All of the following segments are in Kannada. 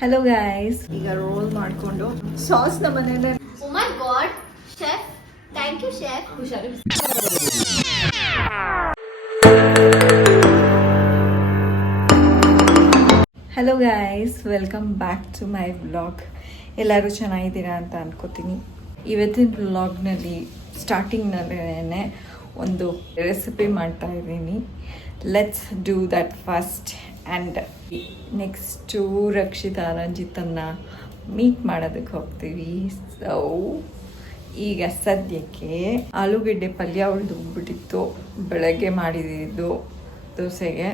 ಹಲೋ ಗೈಸ್, ಈಗ ರೋಲ್ ಮಾಡಿಕೊಂಡು ಸಾಸ್ ನಮ್ಮ ಮನೇಲಿ. Oh my god, chef. Thank you, chef. Hello guys, welcome back to my vlog. ಎಲ್ಲರೂ ಚೆನ್ನಾಗಿದ್ದೀರಾ ಅಂತ ಅನ್ಕೋತೀನಿ. ಇವತ್ತಿನ ವ್ಲಾಗ್ನಲ್ಲಿ ಸ್ಟಾರ್ಟಿಂಗ್ನಲ್ಲೇ ಒಂದು ರೆಸಿಪಿ ಮಾಡ್ತಾ ಇದ್ದೀನಿ. Let's do that first. And next Rakshita ರಂಜಿತನ್ನ ಮೀಟ್ ಮಾಡೋದಕ್ಕೆ ಹೋಗ್ತೀವಿ. ಸೊ ಈಗ ಸದ್ಯಕ್ಕೆ ಆಲೂಗೆಡ್ಡೆ ಪಲ್ಯ ಉಳಿದುಬಿಟ್ಟಿತ್ತು, ಬೆಳಗ್ಗೆ ಮಾಡಿದ್ದು ದೋಸೆಗೆ.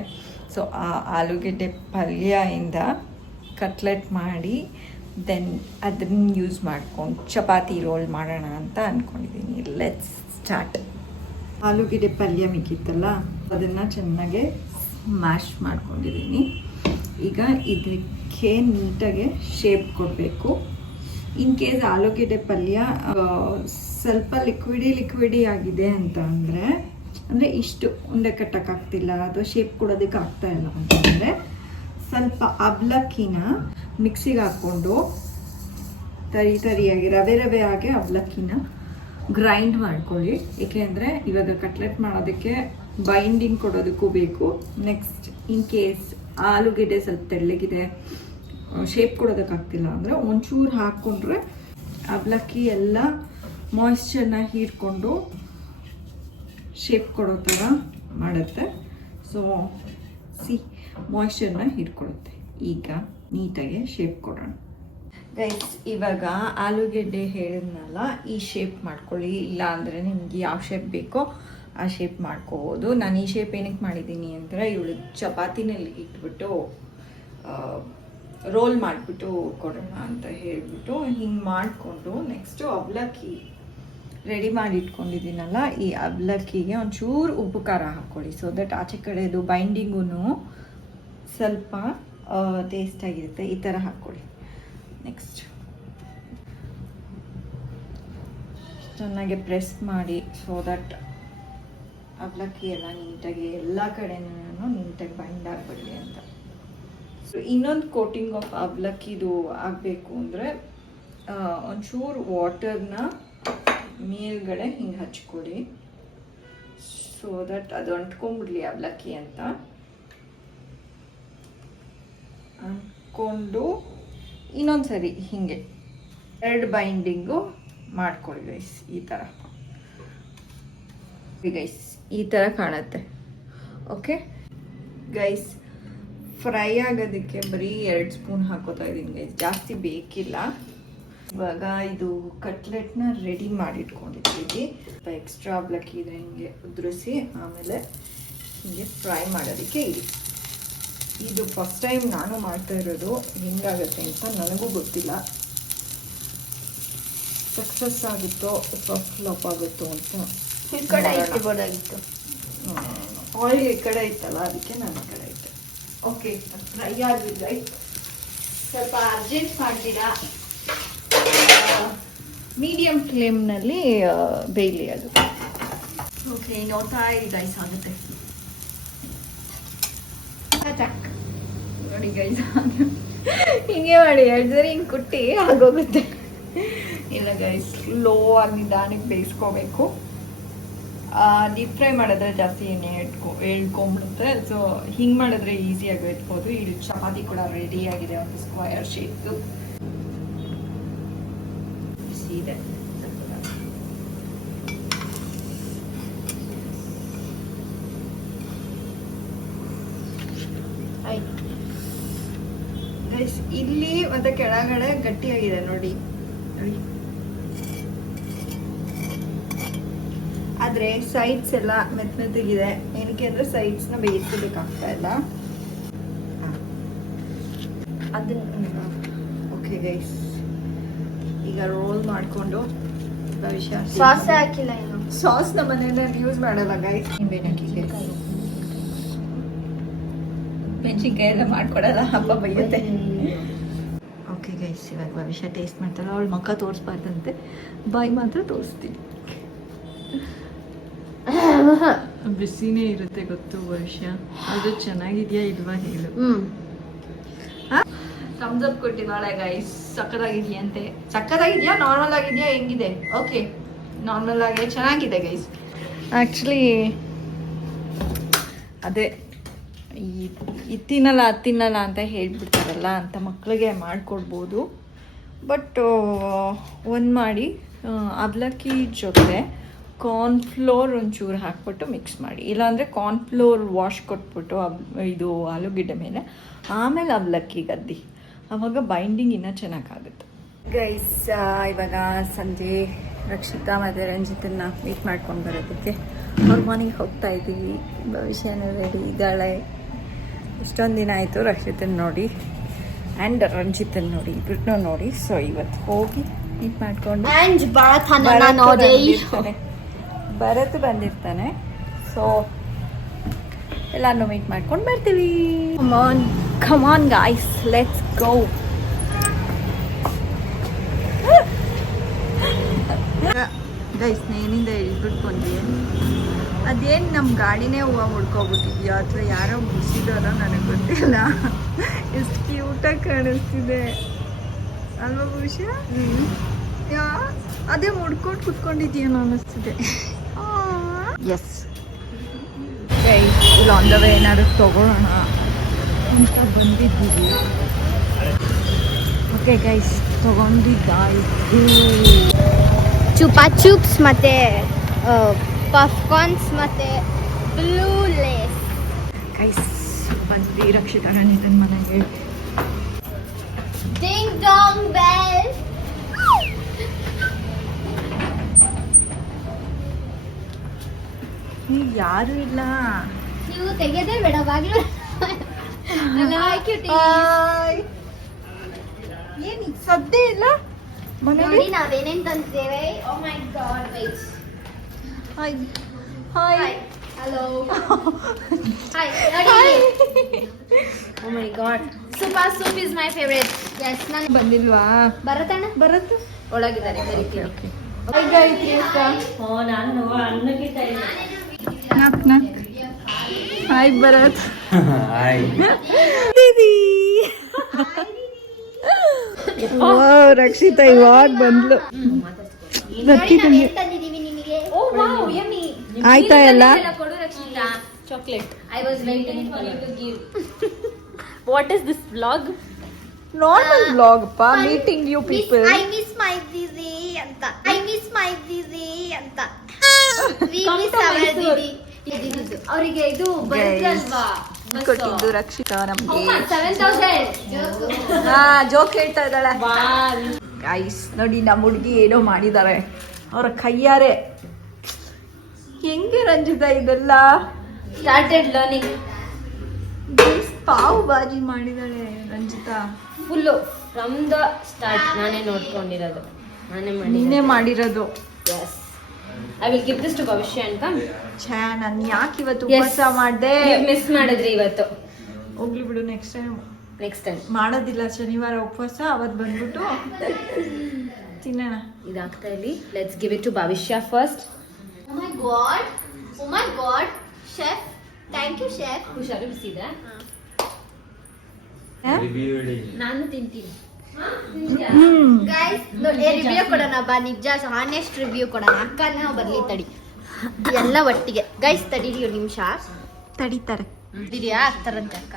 ಸೊ ಆ ಆಲೂಗೆಡ್ಡೆ ಪಲ್ಯದಿಂದ ಕಟ್ಲೆಟ್ ಮಾಡಿ ದೆನ್ ಅದನ್ನು ಯೂಸ್ ಮಾಡ್ಕೊಂಡು ಚಪಾತಿ ರೋಲ್ ಮಾಡೋಣ ಅಂತ ಅಂದ್ಕೊಂಡಿದ್ದೀನಿ. Let's start. ಆಲೂಗೆಡ್ಡೆ ಪಲ್ಯ ಮಿಕ್ಕಿತ್ತಲ್ಲ, ಅದನ್ನು ಚೆನ್ನಾಗೆ ಮ್ಯಾಶ್ ಮಾಡ್ಕೊಂಡಿದ್ದೀನಿ. ಈಗ ಇದಕ್ಕೆ ನೀಟಾಗಿ ಶೇಪ್ ಕೊಡಬೇಕು. ಇನ್ ಕೇಸ್ ಆಲೂಗೆಡ್ಡೆ ಪಲ್ಯ ಸ್ವಲ್ಪ ಲಿಕ್ವಿಡಿ ಆಗಿದೆ ಅಂತ ಅಂದರೆ ಇಷ್ಟು ಉಂಡೆ ಕಟ್ಟೋಕ್ಕಾಗ್ತಿಲ್ಲ ಅಥವಾ ಶೇಪ್ ಕೊಡೋದಕ್ಕೆ ಆಗ್ತಾ ಇಲ್ಲ ಅಂತಂದರೆ ಸ್ವಲ್ಪ ಅವಲಕ್ಕಿನ ಮಿಕ್ಸಿಗೆ ಹಾಕ್ಕೊಂಡು ತರಿಯಾಗಿ ರವೆ ಆಗಿ ಅವಲಕ್ಕಿನ ಗ್ರೈಂಡ್ ಮಾಡ್ಕೊಳ್ಳಿ. ಏಕೆಂದರೆ ಇವಾಗ ಕಟ್ಲೆಟ್ ಮಾಡೋದಕ್ಕೆ ಬೈಂಡಿಂಗ್ ಕೊಡೋದಕ್ಕೂ ಬೇಕು. ನೆಕ್ಸ್ಟ್ ಇನ್ ಕೇಸ್ ಆಲೂಗೆಡ್ಡೆ ಸ್ವಲ್ಪ ತೆಳ್ಳಗಿದೆ, ಶೇಪ್ ಕೊಡೋದಕ್ಕಾಗ್ತಿಲ್ಲ ಅಂದರೆ ಒಂಚೂರು ಹಾಕ್ಕೊಂಡ್ರೆ ಅವಲಕ್ಕಿ ಎಲ್ಲ ಮಾಯಿಶ್ಚರ್ನ ಹೀರ್ಕೊಂಡು ಶೇಪ್ ಕೊಡೋ ಥರ ಮಾಡುತ್ತೆ. ಸೊ ಮಾಯಿಶ್ಚರ್ನ ಹೀರ್ಕೊಳ್ಳುತ್ತೆ. ಈಗ ನೀಟಾಗಿ ಶೇಪ್ ಕೊಡೋಣ ಗೈಸ್. ಇವಾಗ ಆಲೂಗೆಡ್ಡೆ ಹೇಳಿದ್ನಲ್ಲ, ಈ ಶೇಪ್ ಮಾಡ್ಕೊಳ್ಳಿ. ಇಲ್ಲ ಅಂದರೆ ನಿಮ್ಗೆ ಯಾವ ಶೇಪ್ ಬೇಕೋ ಆ ಶೇಪ್ ಮಾಡ್ಕೋಬೋದು. ನಾನು ಈ ಶೇಪ್ ಏನಕ್ಕೆ ಮಾಡಿದ್ದೀನಿ ಅಂದರೆ ಇವಳು ಚಪಾತಿನಲ್ಲಿ ಇಟ್ಬಿಟ್ಟು ರೋಲ್ ಮಾಡಿಬಿಟ್ಟು ಕೊಡೋಣ ಅಂತ ಹೇಳಿಬಿಟ್ಟು ಹಿಂಗೆ ಮಾಡಿಕೊಂಡು ನೆಕ್ಸ್ಟು ಅವಲಕ್ಕಿ ರೆಡಿ ಮಾಡಿ ಇಟ್ಕೊಂಡಿದ್ದೀನಲ್ಲ, ಈ ಅವಲಕ್ಕಿಗೆ ಒಂಚೂರು ಉಪ್ಪು ಖಾರ ಹಾಕ್ಕೊಳ್ಳಿ. ಸೊ ದಟ್ ಆಚೆ ಕಡೆದು ಬೈಂಡಿಂಗೂ ಸ್ವಲ್ಪ ಟೇಸ್ಟಾಗಿರುತ್ತೆ. ಈ ಥರ ಹಾಕ್ಕೊಳ್ಳಿ. ನೆಕ್ಸ್ಟ್ ಚೆನ್ನಾಗಿ ಪ್ರೆಸ್ ಮಾಡಿ ಸೊ ದಟ್ ಅವಲಕ್ಕಿ ಎಲ್ಲ ನೀಟಾಗಿ ಎಲ್ಲ ಕಡೆನೂ ನೀಟಾಗಿ ಬೈಂಡ್ ಆಗಿಬಿಡಲಿ ಅಂತ. ಸೊ ಇನ್ನೊಂದು ಕೋಟಿಂಗ್ ಆಫ್ ಅವಲಕ್ಕಿದು ಆಗಬೇಕು ಅಂದರೆ ಒಂಚೂರು ವಾಟರ್ನ ಮೇಲ್ಗಡೆ ಹಿಂಗೆ ಹಚ್ಕೊಳ್ಳಿ. ಸೊ ದಟ್ ಅದು ಅಂಟ್ಕೊಂಡ್ಬಿಡ್ಲಿ ಅವಲಕ್ಕಿ ಅಂತ ಅಂದ್ಕೊಂಡು ಇನ್ನೊಂದು ಸರಿ ಹೀಗೆ ಎರಡು ಬೈಂಡಿಂಗು ಮಾಡ್ಕೊಳ್ಳಿ ಗೈಸ್. ಈ ಥರ ಗೈಸ್ ಈ ಥರ ಕಾಣುತ್ತೆ. ಓಕೆ ಗೈಸ್, ಫ್ರೈ ಆಗೋದಕ್ಕೆ ಬರೀ 2 ಸ್ಪೂನ್ ಹಾಕೋತಾ ಇದ್ದೀನಿ ಗೈಸ್, ಜಾಸ್ತಿ ಬೇಕಿಲ್ಲ. ಇವಾಗ ಇದು ಕಟ್ಲೆಟ್ನ ರೆಡಿ ಮಾಡಿಟ್ಕೊಂಡಿದ್ದೀವಿ. ಎಕ್ಸ್ಟ್ರಾ ಅವಲಕ್ಕಿ ಇದ್ರೆ ಹಿಂಗೆ ಉದುರಿಸಿ ಆಮೇಲೆ ಹೀಗೆ ಫ್ರೈ ಮಾಡೋದಕ್ಕೆ ಇಡಿ. ಇದು ಫಸ್ಟ್ ಟೈಮ್ ನಾನು ಮಾಡ್ತಾ ಇರೋದು, ಹೆಂಗಾಗುತ್ತೆ ಅಂತ ನನಗೂ ಗೊತ್ತಿಲ್ಲ. ಸಕ್ಸಸ್ ಆಗುತ್ತೋ ಅಥವಾ ಫ್ಲಾಪ್ ಆಗುತ್ತೋ ಅಂತ. ಈ ಕಡೆ ಇಟ್ಬೋದಾಗಿತ್ತು. ಆಯಿಲ್ ಈ ಕಡೆ ಇತ್ತಲ್ಲ, ಅದಕ್ಕೆ ನಾನು ಈ ಕಡೆ ಇಟ್ಟೆ. ಓಕೆ, ಫ್ರೈ ಆಗಿಲ್ಲ. ಸ್ವಲ್ಪ ಅರ್ಜೆಂಟ್ ಮಾಡ್ತೀರಾ? ಮೀಡಿಯಂ ಫ್ಲೇಮ್ನಲ್ಲಿ ಬೇಯಲಿ ಅದು. ಓಕೆ, ನೋಡ್ತಾ ಇರಿ ಗೈಸ್, ಆಗುತ್ತೆ ನೋಡಿ ಗೈಸ್. ಹಿಂಗೆ ಮಾಡಿ 2 ಸರಿ ಹಿಂಗೆ ಕುಟ್ಟಿ ಆಗೋಗುತ್ತೆ. ಇಲ್ಲ ಗೈಸ್, ಸ್ಲೋ ಆಗಿ ನಿಧಾನಕ್ಕೆ ಬೇಯಿಸ್ಕೋಬೇಕು. ಡೀಪ್ ಫ್ರೈ ಮಾಡಿದ್ರೆ ಜಾಸ್ತಿ ಎಣ್ಣೆ ಎಳ್ಕೊಂಬಿಡುತ್ತೆ. ಸೊ ಹಿಂಗೆ ಮಾಡಿದ್ರೆ ಈಸಿಯಾಗಿ ಇಟ್ಬೋದು. ಇಲ್ಲಿ ಚಪಾತಿ ಕೂಡ ರೆಡಿ ಆಗಿದೆ, ಒಂದು ಸ್ಕ್ವಯರ್ ಶೇಪ್ದು ಇದೆ. ಗೈಸ್ ಇಲ್ಲಿ ಮತ್ತೆ ಕೆಳಗಡೆ ಗಟ್ಟಿಯಾಗಿದೆ ನೋಡಿ. ಆದರೆ ಸೈಡ್ಸ್ ಎಲ್ಲ ಮೆತ್ತಗಿದೆ. ಏನಕ್ಕೆ ಅಂದರೆ ಸೈಡ್ಸ್ನ ಬೇಯಿಸಬೇಕಾಗ್ತಾ ಇಲ್ಲ. ಅದನ್ನ ಓಕೆ ಗೈಸ್, ಈಗ ರೋಲ್ ಮಾಡಿಕೊಂಡು ಸಾಸ್ ಹಾಕಿಲ್ಲ ಏನು? ಸಾಸ್ ನಮ್ಮ ಮನೆಯಲ್ಲಿ ಯೂಸ್ ಮಾಡಲ್ಲ ಗೈಸ್. ಮೆಣಸಿನ್ಕಾಯಿ ಎಲ್ಲ ಮಾಡ್ಕೊಡಲ್ಲ, ಹಬ್ಬ ಬೈಯುತ್ತೆ. ಓಕೆ ಗೈಸ್, ಇವಾಗ ಭವಿಷ್ಯ ಟೇಸ್ಟ್ ಮಾಡ್ತಾಳೆ. ಅವಳು ಮುಖ ತೋರಿಸ್ಬಾರ್ದಂತೆ, ಬಾಯಿ ಮಾತ್ರ ತೋರಿಸ್ತೀನಿ. ಬಿಸಿನೇ ಇರುತ್ತೆ ಗೊತ್ತು ಭವಿಷ್ಯ. ಅದು ಚೆನ್ನಾಗಿದೆಯಾ ಇಲ್ವಾ ಹೇಳು. ಥಮ್ಸ್ ಅಪ್ ಕೊಟ್ಟಿದ್ದಾಳೆ ಗೈಸ್. ಸಕ್ಕತ್ತಾಗಿದೆಯಂತೆ. ಸಕ್ಕತ್ತಾಗಿದೆಯಾ ನಾರ್ಮಲ್ ಆಗಿದೆಯಾ ಹೆಂಗಿದೆ? ಓಕೆ ನಾರ್ಮಲ್ ಆಗಿ ಚೆನ್ನಾಗಿದೆ ಗೈಸ್. ಆ್ಯಕ್ಚುಲಿ ಅದೇ ಈ ತಿನ್ನಲ್ಲ ಅಂತ ಹೇಳ್ಬಿಡ್ತಾರಲ್ಲ ಅಂತ ಮಕ್ಕಳಿಗೆ ಮಾಡಿಕೊಡ್ಬೋದು. ಬಟ್ ಒಂದು ಮಾಡಿ ಅವಲಕ್ಕಿ ಜೊತೆ ಕಾರ್ನ್ಫ್ಲೋರ್ ಒಂಚೂರು ಹಾಕ್ಬಿಟ್ಟು ಮಿಕ್ಸ್ ಮಾಡಿ, ಇಲ್ಲಾಂದರೆ ಕಾರ್ನ್ಫ್ಲೋರ್ ವಾಶ್ ಕೊಟ್ಬಿಟ್ಟು ಇದು ಆಲೂಗೆಡ್ಡೆ ಮೇಲೆ ಆಮೇಲೆ ಅವಲಕ್ಕಿ ಗದ್ದಿ, ಆವಾಗ ಬೈಂಡಿಂಗ್ ಇನ್ನೂ ಚೆನ್ನಾಗಾಗುತ್ತೆ ಗೈಸ್. ಇವಾಗ ಸಂಜೆ ರಕ್ಷಿತಾ ಮತ್ತು ರಂಜಿತನ್ನ ಮೀಟ್ ಮಾಡ್ಕೊಂಡು ಬರೋದಕ್ಕೆ ಅವ್ರ ಮನೆಗೆ ಹೋಗ್ತಾ ಇದ್ದೀವಿ. ಭವಿಷ್ಯನೂ ರೆಡಿ ಇದ್ದಾಳೆ. ಇಷ್ಟೊಂದು ದಿನ ಆಯಿತು ರಕ್ಷಿತನ ನೋಡಿ ಆ್ಯಂಡ್ ರಂಜಿತನ್ ನೋಡಿ, ಇಬ್ಬರನ್ನೂ ನೋಡಿ. ಸೊ ಇವತ್ತು ಹೋಗಿ ಮೀಟ್ ಮಾಡಿಕೊಂಡು ಭರತ್ ಬಂದಿರ್ತಾನೆ. ಸೊ ಎಲ್ಲಾನು ಮೀಟ್ ಮಾಡ್ಕೊಂಡು ಬರ್ತೀವಿ. Come on guys, let's go. Guys ನೇನಿಂದ ಇಳ್ಬಿಟ್ಟು ಬಂದ್ವಿ. ಅದೇನು ನಮ್ಮ ಗಾಡಿನೇ ಹೂವು ಮುಡ್ಕೊಬಿಟ್ಟಿದ್ಯೋ ಅಥವಾ ಯಾರೋ ಮುಗಿಸಿದಾರೋ ನನಗೆ ಗೊತ್ತಿಲ್ಲ. ಎಷ್ಟು ಕ್ಯೂಟಾಗಿ ಕಾಣಿಸ್ತಿದೆ ಅಲ್ವಾ ಭವಿಷ್ಯ? ಅದೇ ಮುಡ್ಕೊಂಡು ಕುತ್ಕೊಂಡಿದ್ಯೇನೋ ಅನ್ನಿಸ್ತಿದೆ. ಎಸ್ ಗೈಸ್, ಇಲ್ಲಿ ಆನ್ ದ ವೇ ಏನಾದ್ರು ತಗೊಳ್ಳೋಣ ಅಂತ ಬಂದಿದ್ದೀವಿ. Okay guys, ತಗೊಂಡಿದ್ದಾಯಿತು. ಚುಪಾ ಚೂಪ್ಸ್ ಮತ್ತೆ ಪಫ್ಕಾರ್ನ್ಸ್ ಮತ್ತೆ ಬ್ಲೂ ಲೇಸ್. ಗೈಸ್ ಬಂದ್ವಿ ರಕ್ಷಿತಾ ರಂಜಿತನ್ ಮನೆಗೆ. ಡಿಂಗ್ ಡಾಂಗ್ ಬೆಲ್. ನೀವು ಯಾರು ಇಲ್ಲ. ನೀವು ತೆಗೆಯೋದೇ ಬೇಡ ಬಾಗಿಲು. ಏನು ಸದ್ದೇ ಇಲ್ಲ ನೋಡಿ ಮನೆಯಲ್ಲಿ. ನಾವೇನೇನ್ ತಂದಿದ್ದೇವೆ. Oh my god, wait. Hi hi hello hi. ನೋಡಿ, oh my god, super soup is my favourite. Yes, ನಾನು ಬಂದಿಲ್ವಾ? ಬರತ್ತಣ್ಣ, ಬರತ್ತು ಒಳಗಿದ್ದಾರೆ ಕರಿತೀನಿ. ಹಾಯ್ ಭರತ್. ಹಾಯ್. ದೀದಿ ರಕ್ಷಿತಾ ಇವಾಗ ಬಂದ್ಲು. ನೋಡಿ ನಾವು ಏನ್ ತಂದಿದೀವಿ ನಿಮಗೆ. Oh wow, yummy. ಆಯ್ತಾ ಎಲ್ಲ? ಕೊಡು Rakshita. Chocolate. I was waiting for you to give. What is this vlog? Normal vlog ಅಪ್ಪ, meeting you people. I miss my didi ಅಂತ. I miss my didi ಅಂತ. We miss our didi. ಅವರಿಗೆ ಇದು ಬರುತ್ತಲ್ವಾ ಕೊಟ್ಟಿದ್ದು ರಕ್ಷಿತಾ ನಮ್ಗೆ. 7,000. ಜೋಕ್ ಹೇಳ್ತಾ ಇದ್ದಾಳೆ. ಗೈಸ್ ನೋಡಿ, ನಮ್ಮ ಹುಡುಗಿ ಏನೋ ಮಾಡಿದ್ದಾರೆ ಅವರ ಕೈಯಾರೆ. ಹೆಂಗೆ ರಂಜಿತಾ ಇದೆಲ್ಲ? Started learning. Pav bhaji ಮಾಡಿದಾಳೆ Ranjita. Fullu from the start. ನಾನೇ ನೋಡ್ಕೊಂಡಿರೋದು, ನಾನೇ ನೀನೇ ಮಾಡಿರೋದು. Yes. I will give this to Bhavishya and come. ಛೇ, ನಾನು ಯಾಕೆ ಇವತ್ತು Yes. ಉಪವಾಸ ಮಾಡಿದೆ? ಮಿಸ್ ಮಾಡಿದ್ರಿ ಇವತ್ತು. ಹೋಗ್ಲಿ ಬಿಡು, ನೆಕ್ಸ್ಟ್ ಟೈಮ್ ನೆಕ್ಸ್ಟ್ ಟೈಮ್ ಮಾಡೋದಿಲ್ಲ. ಶನಿವಾರ ಉಪವಾಸ, ಅವತ್ತು ಬಂದ್ಬಿಟ್ಟು ತಿನ್ನೋಣ. ಇದಾಗ್ತಾ ಇಲ್ಲಿ. ಲೆಟ್ಸ್ ಗಿವ್ ಇಟ್ ಟು ಭವಿಷ್ಯ first. Oh my god. Oh my god. Chef. Thank you, chef. ಹುಷಾರು, ಬಿಸಿದೆ. ನಾನು ತಿಂತೀನಿ. ಗೈಸ್ ನೋಡಿ, ರಿವ್ಯೂ ಕೊಡೋಣ ಬಾ. ನಿಜ ಹಾನೆಸ್ಟ್ ರಿವ್ಯೂ ಕೊಡೋಣ. ಅಕ್ಕನ ಬರ್ಲಿ ತಡಿ, ಎಲ್ಲ ಒಟ್ಟಿಗೆ. ಗೈಸ್ ತಡೀರಿ ಒಂದು ನಿಮಿಷ. ತಡೀತಾರೆ. ಇದೆಯಾ ಆಗ್ತಾರಂತೆ ಅಕ್ಕ.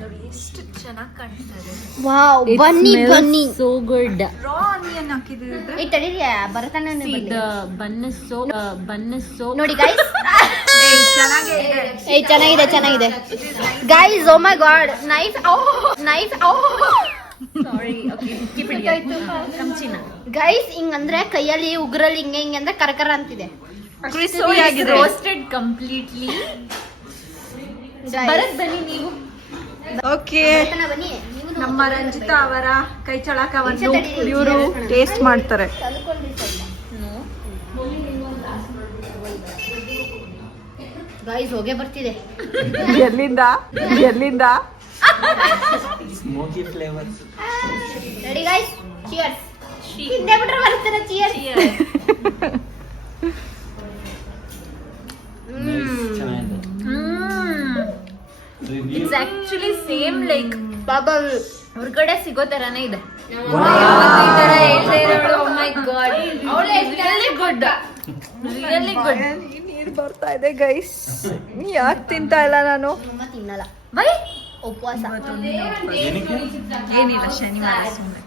ನೋಡಿ ಎಷ್ಟು ಚೆನ್ನಾಗಿ ಕಾಣಿಸ್ತಾ ಇದೆ. ವಾವ್, ಬನ್ನಿ ಬನ್ನಿ. So good. ರಾ ಆನಿಯನ್ ಹಾಕಿದ್ರೆ ಏ ತಡೀರಿ, ಬರತಾನೆ See, the bun is so ನೋಡಿ ಗೈಸ್. ಚೆನ್ನಾಗೇ ಇದೆ. ಏ ಚೆನ್ನಾಗಿದೆ, ಚೆನ್ನಾಗಿದೆ guys. Oh my god, knife knife. Sorry. Okay, keep it here. ಕಂಚಿನ. ಗೈಸ್ ಹಿಂಗಂದ್ರೆ ಕೈಯಲ್ಲಿ ಉಗ್ರಲ್ಲಿ ಹಿಂಗೆ ಹಿಂಗೆ ಅಂದ್ರೆ ಕರಕರ ಅಂತಿದೆ. So it's roasted completely. Bharat ಬನ್ನಿ ನೀವು. ಓಕೆ, ಬನ್ನಿ ನೀವು. ನಮ್ಮ ರಂಜಿತಾ ಅವರ ಕೈ ಚಳಕವನ್ನು ಇವರು ಟೇಸ್ಟ್ ಮಾಡ್ತಾರೆ. ಗೈಸ್ ಹೋಗೇ ಬರ್ತಿದೆ. ಎಲ್ಲಿಂದ ಎಲ್ಲಿಂದ? Smoky flavors. Ready guys, cheers. ಹಿಂದೆ ಬಿಟ್ರೆ ಬರ್ತಾರೆ. ಚಿಯರ್ಸ್. Nice, ಚೆನ್ನಾಗಿದೆ. Review. It's is actually same like bubble ಹೊರಗಡೆ ಸಿಗೋ ತರಾನೇ ಇದೆ. ನೀರ್ ಬರ್ತಾ ಇದೆ ಗೈಸ್. ಯಾಕೆ ತಿಂತಾ ಇಲ್ಲ ನಾನು? ತಿನ್ನಲ್ಲ, ಬೈ ಉಪವಾಸ. ಏನಿಲ್ಲ, ಶನಿವಾರ ಸುಮ್ಮನೆ.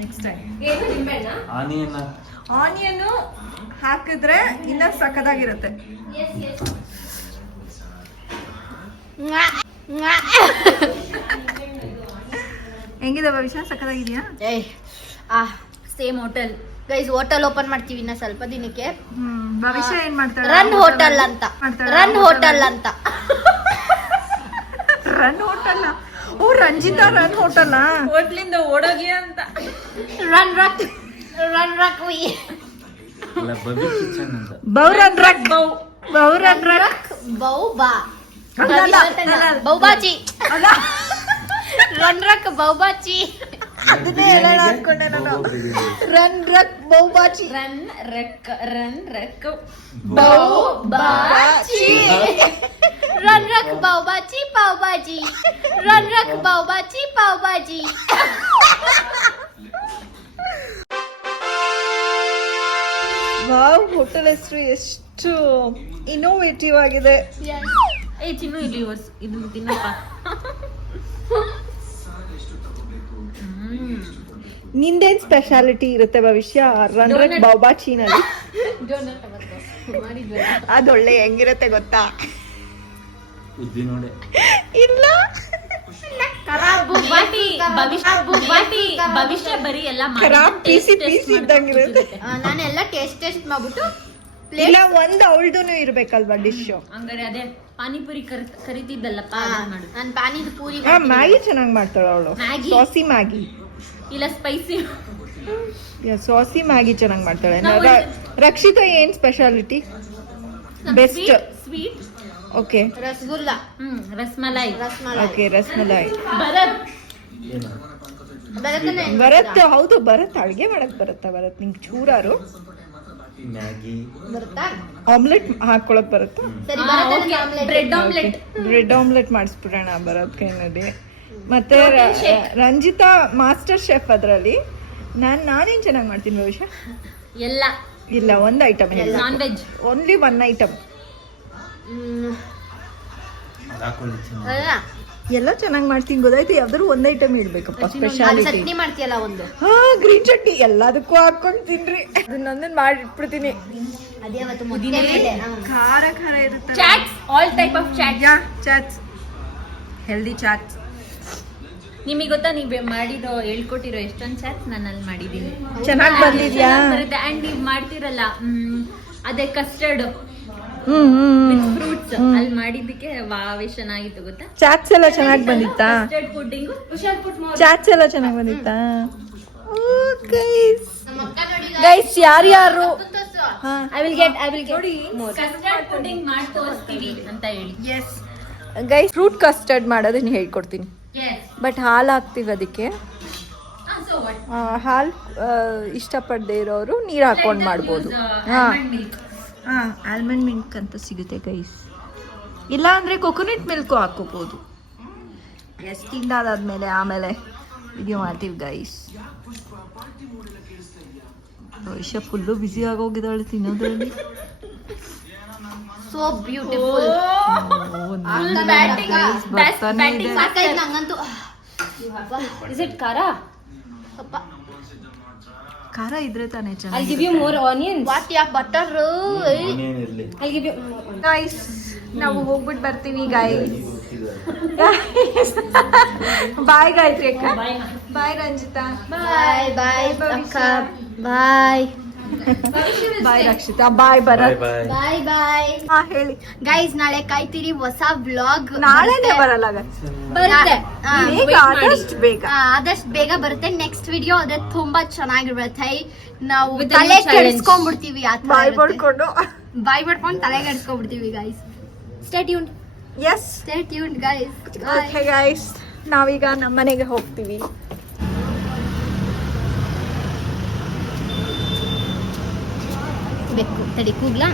ನೆಕ್ಸ್ಟ್ ಟೈಮ್ ಆನಿಯನ್ ಹಾಕಿದ್ರೆ ಇನ್ನ ಸಖತ್ತಾಗಿರುತ್ತೆ. ಹೆಂಗಿದೆ ಭವಿಷ್ಯ? ಸಖತ್ತಾಗಿದೆಯಾ? Same hotel guys, hotel open ಮಾಡ್ತೀವಿ ಇನ್ನ ಸ್ವಲ್ಪ ದಿನಕ್ಕೆ. ಭವಿಷ್ಯ ಏನ್ ಮಾಡ್ತಾಳೆ? ರನ್ ಹೋಟೆಲ್ ಅಂತ. ರನ್ ಹೋಟೆಲ್ ಅಂತ. Run hotel? Oh, Ranjita run hotel ಹೋಟ್ಲಿಂದ ಓಡೋಗಿ ಅಂತ. ರನ್ ರಕ್, ರನ್ ರಕ್ ವಿ. ಬೌರನ್ ರಕ್, ಬೌರನ್ ರಕ್, ಬೌಬಾ, ಬೌಬಾಚಿ, ರನ್ ರಕ್ ಬೌಬಾಚಿ. ಅದನ್ನೇ ಹೇಳೋಣ ಅನ್ಕೊಂಡೆ ನಾನು. ರನ್ ರಕ್ ಬೌಬಾಚಿ, ರನ್ ರಕ್ ಬೌಬಾಚಿ, ರನ್ ರಕ್ ಬೌಬಾಚಿ ಪಾವ್ ಬಾಜಿ, ರನ್ ರಕ್ ಬೌಬಾಚಿ ಪಾವ್ ಬಾಜಿ. ವಾವ್, ಹೋಟೆಲ್ ಹೆಸರು ಎಷ್ಟು ಇನ್ನೋವೇಟಿವ್ ಆಗಿದೆ. ತಿನ್ನು ಇಲ್ಲಿ ಇದನ್ನ ತಿನ್ನಪ್ಪ. ನಿಂದೇನ್ ಸ್ಪೆಷಾಲಿಟಿ ಇರುತ್ತೆ ಭವಿಷ್ಯ ರನ್ ರಕ್ ಬೌಬಾಚಿನಲ್ಲಿ? ಅದೊಳ್ಳೆ ಹೆಂಗಿರುತ್ತೆ ಗೊತ್ತಾ? ಇಲ್ಲ, ಭವಿಷ್ಯ ಬರೀ ಎಲ್ಲ ಖರಾಬ್ ಪೀಸಿ ಪೀಸಿ ಇದ್ದಂಗಿರುತ್ತೆ. ನಾನೆಲ್ಲ ಟೇಸ್ಟ್ ಮಾಡ್ಬಿಟ್ಟು ಇಲ್ಲ, ಒಂದು ಅವಳ್ದೂನು ಇರ್ಬೇಕಲ್ವಾ ಡಿಶ್. ಹಂಗಾರೆ ಅದೇ ಪಾನಿಪುರಿ ಕರಿತಿದ್ದಲ್ಲಪ್ಪ, ಮಾಡು. ನಾನು ಪಾನಿದು ಪೂರಿ ಮ್ಯಾಗಿ ಚೆನ್ನಾಗಿ ಮಾಡ್ತಾಳ ಅವಳು. ಮ್ಯಾಗಿ? ಸಾಸಿ ಮ್ಯಾಗಿ ಇಲ್ಲ ಸ್ಪೈಸಿ. ಸಾಸಿ ಮ್ಯಾಗಿ ಚೆನ್ನಾಗಿ ಮಾಡ್ತಾಳೆ. ರಕ್ಷಿತಾ ಏನ್ speciality? Best sweet. Okay, rasgulla, rasmalai. Okay, rasmalai. Bharat Bharat, ಹೌದು ಭರತ್ ಅಡ್ಗೆ ಮಾಡಕ್ ಬರುತ್ತಾ? ಭರತ್ ನಿಂಗೆ ಚೂರಾರು ಬರುತ್ತಾ? ಆಮ್ಲೆಟ್ ಹಾಕೊಳಕ್ ಬರುತ್ತಾ? ಸರಿ, ಬ್ರೆಡ್ ಆಮ್ಲೆಟ್. ಬ್ರೆಡ್ ಆಮ್ಲೆಟ್ ಮಾಡಿಸ್ಬಿಡೋಣ ಭರತ್ ಕೈನಲ್ಲಿ. ಮತ್ತೆ ರಂಜಿತಾ ಮಾಸ್ಟರ್ ಶೆಫ್ ಅದ್ರಲ್ಲಿ. ನಾನೇನ್ ಚೆನ್ನಾಗಿ ಮಾಡ್ತೀನಿ ಭವಿಷ್ಯ? ಎಲ್ಲ ಇಲ್ಲ, ಒಂದು item, non veg. Only one item. ಎಲ್ಲ ಚೆನ್ನಾಗಿ ಮಾಡ್ತೀನಿ ಗೊತ್ತಾಯ್ತು. ಯಾವ್ದಾದ್ರು ಒಂದ್ ಐಟಮ್ ಇಡ್ಬೇಕಪ್ಪ ಸ್ಪೆಷಾಲಿಟಿ. ಚಟ್ನಿ ಮಾಡ್ತೀಯಲ್ಲ ಒಂದು, ಗ್ರೀನ್ ಚಟ್ನಿ ಎಲ್ಲದಕ್ಕೂ ಹಾಕೊಂಡ್ ತಿನ್ರಿ. ಅದನ್ನೊಂದನ್ ಮಾಡಿಟ್ಬಿಡ್ತೀನಿ. ಅದೇ ಅವತ್ತು ಮುದ್ದೆ ಮೇಲೆ ಖಾರ ಖಾರ ಇರುತ್ತೆ. Chats, all type of chats. Chats, healthy chats. ನಿಮಗೆ ಗೊತ್ತಾ, ನೀವು ಮಾಡಿರೋ ಹೇಳ್ಕೊಟ್ಟಿರೋ ಎಷ್ಟೊಂದು ಚಾಟ್ಸ್ ನಾನು ಅಲ್ಲಿ ಮಾಡಿದ್ದೀನಿ. ಚೆನ್ನಾಗಿ ಬಂದಿದ್ಯಾ? ಬರುತ್ತೆ. ಅಂಡ್ ನೀವು ಮಾಡ್ತಿರಲ್ಲ ಅದೇ ಕಸ್ಟರ್ಡ್ ಫ್ರೂಟ್ಸ್ ಅಲ್ಲಿ ಮಾಡಿದ್ದಕ್ಕೆ ವಾವ್ ಚೆನ್ನಾಗಿತ್ತು ಗೊತ್ತಾ? ಚಾಟ್ಸ್ ಎಲ್ಲ ಚೆನ್ನಾಗಿ ಬಂದಿತ್ತಾ? ಕಸ್ಟರ್ಡ್ ಪುಡ್ಡಿಂಗು ಚಾಟ್ಸ್ ಎಲ್ಲ ಚೆನ್ನಾಗಿ ಬಂದಿತ್ತಾ? ಗೈಸ್, ಯಾರ್ಯಾರು I will get custard pudding ಮಾಡಿ ತೋರಿಸ್ತೀವಿ ಅಂತ ಹೇಳಿ. ಎಸ್ ಗೈಸ್, ಫ್ರೂಟ್ ಕಸ್ಟರ್ಡ್ ಮಾಡೋದನ್ನ ಹೇಳ್ಕೊಡ್ತೀನಿ. ಬಟ್ ಹಾಲು ಹಾಕ್ತೀವಿ ಅದಕ್ಕೆ. ಹಾಲು ಇಷ್ಟಪಡದೆ ಇರೋರು ನೀರು ಹಾಕೊಂಡು ಮಾಡ್ಬೋದು. ಆಲ್ಮಂಡ್ ಮಿಲ್ಕ್ ಅಂತ ಸಿಗುತ್ತೆ ಗೈಸ್. ಇಲ್ಲ ಅಂದರೆ ಕೊಕೊನಟ್ ಮಿಲ್ಕು ಹಾಕೋಬೋದು. ಎಸ್, ತಿಂದಾದ್ಮೇಲೆ ಆಮೇಲೆ ವಿಡಿಯೋ ಮಾಡ್ತೀವಿ ಗೈಸ್. ಭವಿಷ್ಯ ಫುಲ್ಲು ಬ್ಯುಸಿ ಆಗೋಗಿದ್ದಾಳೆ ತಿನ್ನೋದ್ರಲ್ಲಿ. So beautiful. ನಂಗಂತೂ ಇಸ್ ಇಟ್ ಖಾರ? ಖಾರ ಇದ್ರೆ ತಾನೇ I'll ಚೆನ್ನಾಗಿ. give you more onions. What yeah butter. I'll give you more onions. Guys, ನಾವು ಹೋಗ್ಬಿಟ್ಟು ಬರ್ತೀವಿ ಗೈಸ್. ಬಾಯ್ ಗಾಯತ್ರಿ ಅಕ್ಕ. ಬಾಯ್ ರಂಜಿತಾ. ಬಾಯ್ ಬಾಯ್ ಅಕ್ಕ. ಬಾಯ್ ಬಾಯ್ ರಕ್ಷಿತಾ. ಬಾಯ್ ಭರತ್. ಬಾಯ್ ಬಾಯ್. ಹೇಳಿ ಗೈಸ್, ನಾಳೆ ಕಾಯ್ತೀರಿ ಹೊಸ ಬ್ಲಾಗ್. ನಾಳೆನೇ ಬರಲ್ಲ ಬರುತ್ತೆ, ಆದಷ್ಟು ಬೇಗ. ಆದಷ್ಟು ಬೇಗ ಬರುತ್ತೆ. ನೆಕ್ಸ್ಟ್ ವಿಡಿಯೋ ಅದೇ ತುಂಬಾ ಚೆನ್ನಾಗಿರುತ್ತೆ. ನಾವು With a ತಲೆ new challenge. ಕೆಡಿಸ್ಕೊಂಡ್ಬಿಡ್ತೀವಿ. ಬಾಯ್ ಪಡ್ಕೊಂಡು. ಬಾಯ್ ಪಡ್ಕೊಂಡು ತಲೆ ಕೆಡಿಸ್ಕೊಂಡ್ಬಿಡ್ತೀವಿ guys. Stay tuned. Yes, stay tuned guys. Okay guys, ನಾವೀಗ ನಮ್ಮ ಮನೆಗೆ ಹೋಗ್ತೀವಿ. ಬೇಕು ತಡಿ ಕೂಗ್ಲಾ.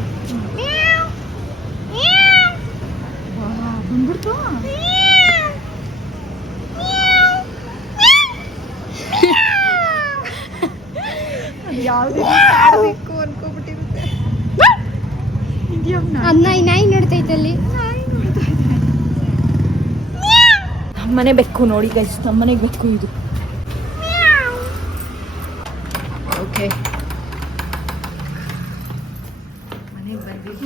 ಬಂದ್ಬಿಡ್ತು ಯಾವ್ದು ಆಡ್ಬೇಕು ಅನ್ಕೋಬಿಟ್ಟಿರುತ್ತೆ. ನಾಯಿ ನೋಡ್ತೈತಲ್ಲಿ. ನಮ್ಮನೆ ಬೆಕ್ಕು ನೋಡಿ ಗೈಸ್, ನಮ್ಮನೆ ಬೆಕ್ಕು ಇದು. ಓಕೆ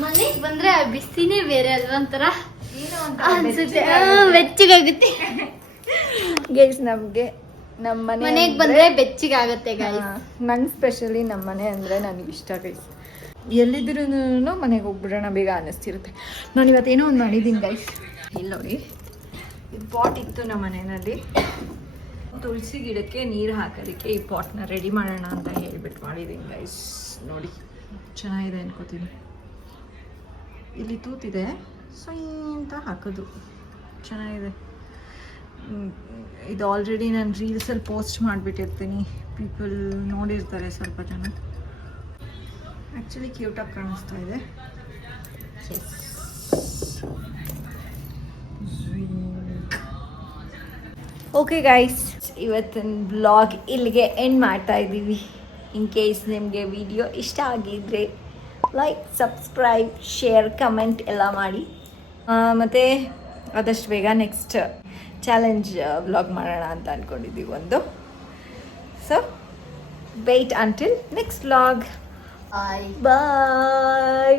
ಮನೆಗ್ ಬಂದ್ರೆ ಬಿಸಿನೇ ಬೇರೆ ಅಲ್ವಾ, ಒಂಥರ ಅನ್ಸುತ್ತೆ, ಬೆಚ್ಚಗಾಗುತ್ತೆ. ಬೆಚ್ಚಗಾಗುತ್ತೆ. ಗೈಸ್ ನಮ್ಗೆ ನಮ್ಮ ಮನೆಗ್ ಬಂದ್ರೆ ಬೆಚ್ಚಗಾಗುತ್ತೆ ಗೈಸ್. ನಂಗೆ ಸ್ಪೆಷಲಿ ನಮ್ಮ ಮನೆ ಅಂದರೆ ನನಗೆ ಇಷ್ಟ ಗೈಸ್. ಎಲ್ಲಿದ್ರೂ ಮನೆಗೆ ಹೋಗ್ಬಿಡೋಣ ಬೇಗ ಅನ್ನಿಸ್ತಿರುತ್ತೆ. ನಾನು ಇವತ್ತೇನೋ ಒಂದು ಮಾಡಿದ್ದೀನಿ ಗೈಸ್. ಇಲ್ಲಿ ನೋಡಿ, ಇದು ಪಾಟ್ ಇತ್ತು ನಮ್ಮ ಮನೆಯಲ್ಲಿ. ತುಳಸಿ ಗಿಡಕ್ಕೆ ನೀರು ಹಾಕೋದಕ್ಕೆ ಈ ಪಾಟ್ನ ರೆಡಿ ಮಾಡೋಣ ಅಂತ ಹೇಳ್ಬಿಟ್ಟು ಮಾಡಿದ್ದೀನಿ ಗೈಸ್. ನೋಡಿ ಚೆನ್ನಾಗಿದೆ ಅನ್ಕೋತೀನಿ. ಇಲ್ಲಿ ತೂತಿದೆ, ಸೊ ಅಂತ ಹಾಕೋದು ಚೆನ್ನಾಗಿದೆ. ಇದು ಆಲ್ರೆಡಿ ನಾನು ರೀಲ್ಸಲ್ಲಿ ಪೋಸ್ಟ್ ಮಾಡಿಬಿಟ್ಟಿರ್ತೀನಿ, ಪೀಪಲ್ ನೋಡಿರ್ತಾರೆ ಸ್ವಲ್ಪ ಜನ. ಆ್ಯಕ್ಚುಲಿ ಕ್ಯೂಟಾಗಿ ಕಾಣಿಸ್ತಾ ಇದೆ. ಓಕೆ ಗೈಸ್, ಇವತ್ತಿನ ಬ್ಲಾಗ್ ಇಲ್ಲಿಗೆ ಎಂಡ್ ಮಾಡ್ತಾ ಇದ್ದೀವಿ. ಇನ್ ಕೇಸ್ ನಿಮಗೆ ವಿಡಿಯೋ ಇಷ್ಟ ಆಗಿದ್ದರೆ ಲೈಕ್, ಸಬ್ಸ್ಕ್ರೈಬ್, ಶೇರ್, ಕಮೆಂಟ್ ಎಲ್ಲ ಮಾಡಿ. ಮತ್ತು ಆದಷ್ಟು ಬೇಗ ನೆಕ್ಸ್ಟ್ ಚಾಲೆಂಜ್ ವ್ಲಾಗ್ ಮಾಡೋಣ ಅಂತ ಅಂದ್ಕೊಂಡಿದ್ದೀವಿ ಒಂದು. So wait until next vlog. ಬಾಯ್.